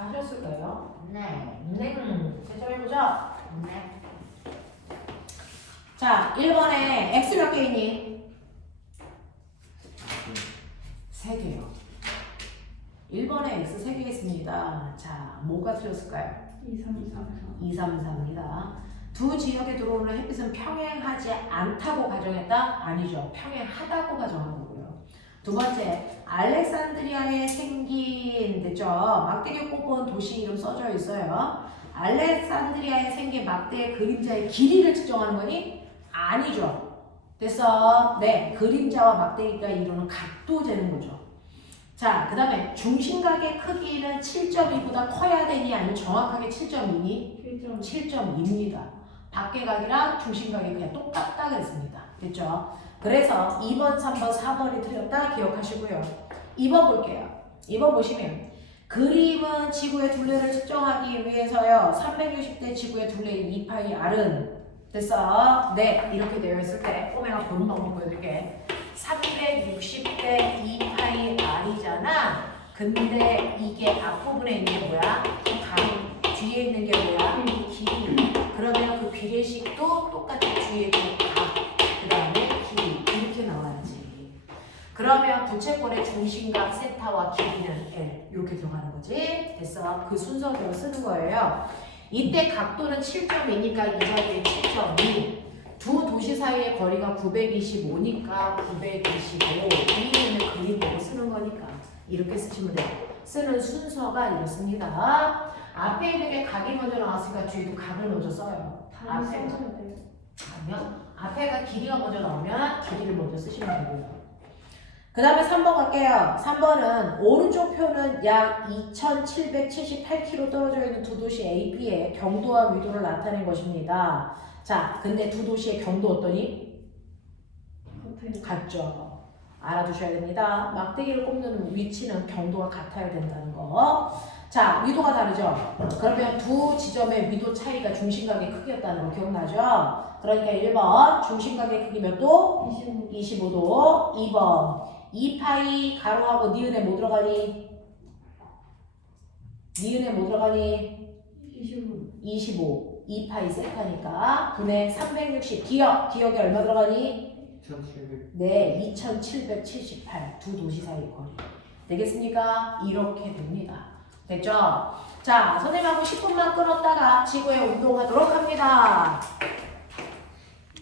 다 하셨을까요? 네. 채점해보자. 네. 자, 1번에 X 몇 개 있니? 3개요. 1번에 X 3개 있습니다. 자, 뭐가 틀렸을까요? 2, 3, 2, 3, 2, 3, 4입니다. 두 지역에 들어오는 햇빛은 평행하지 않다고 가정했다? 아니죠. 평행하다고 가정한 거고요. 두 번째, 알렉산드리아에 생긴, 됐죠? 막대기 꼽은 도시 이름 써져 있어요. 알렉산드리아에 생긴 막대의 그림자의 길이를 측정하는 거니? 아니죠. 됐어. 네, 그림자와 막대기가 이루는 각도 재는 거죠. 자, 그 다음에 중심각의 크기는 7.2보다 커야 되니 아니면 정확하게 7.2니? 1점. 7.2입니다. 밖의각이랑 중심각이 그냥 똑같다 그랬습니다. 됐죠? 그래서 2번, 3번, 4번이 틀렸다 기억하시고요. 2번 볼게요. 2번 보시면 그림은 지구의 둘레를 측정하기 위해서요. 360대 지구의 둘레인 2파이 R은 됐어? 네, 이렇게 되어 있을 때 꼬맹아 보는 방법 보여드릴게. 360대 2파이 R이잖아. 근데 이게 앞부분에 있는 게 뭐야? 각. 뒤에 있는 게 뭐야? 길이. 그러면 그 비례식도 똑같이 뒤에 있는 각. 그 다음에 길이. 이렇게 나와야지. 그러면 부채꼴의 중심각 세타와 길이는 L. 이렇게 들어가는 거지. 됐어? 그 순서대로 쓰는 거예요. 이때 각도는 7.2니까 이 자리에 7.2. 두 도시 사이의 거리가 925니까 925. 위에 있는 그림 보고 쓰는 거니까 이렇게 쓰시면 돼요. 쓰는 순서가 이렇습니다. 앞에 있는 게 각이 먼저 나왔으니까 뒤에도 각을 먼저 써요. 다른 써줘야 돼요. 아니요. 앞에가 길이가 먼저 나오면 길이를 먼저 쓰시면 되고요. 그 다음에 3번 갈게요. 3번은 오른쪽 표는 약 2778km 떨어져 있는 두 도시 A, B의 경도와 위도를 나타낸 것입니다. 자, 근데 두 도시의 경도 어떠니? 같아요. 같죠. 알아두셔야 됩니다. 막대기를 꼽는 위치는 경도가 같아야 된다는 거. 자, 위도가 다르죠? 그러면 두 지점의 위도 차이가 중심각의 크기였다는 거 기억나죠? 그러니까 1번 중심각의 크기 몇 도? 25. 25도. 2번 2파이 가로하고 니은에 뭐 들어가니? 니은에 뭐 들어가니? 25. 25. 2파이 세타니까 분의 360. 기억이 얼마 들어가니? 1700. 네, 2778. 두 도시 사이 거리. 되겠습니까? 이렇게 됩니다. 됐죠? 자, 선생님하고 10분만 끊었다가 지구에 운동하도록 합니다.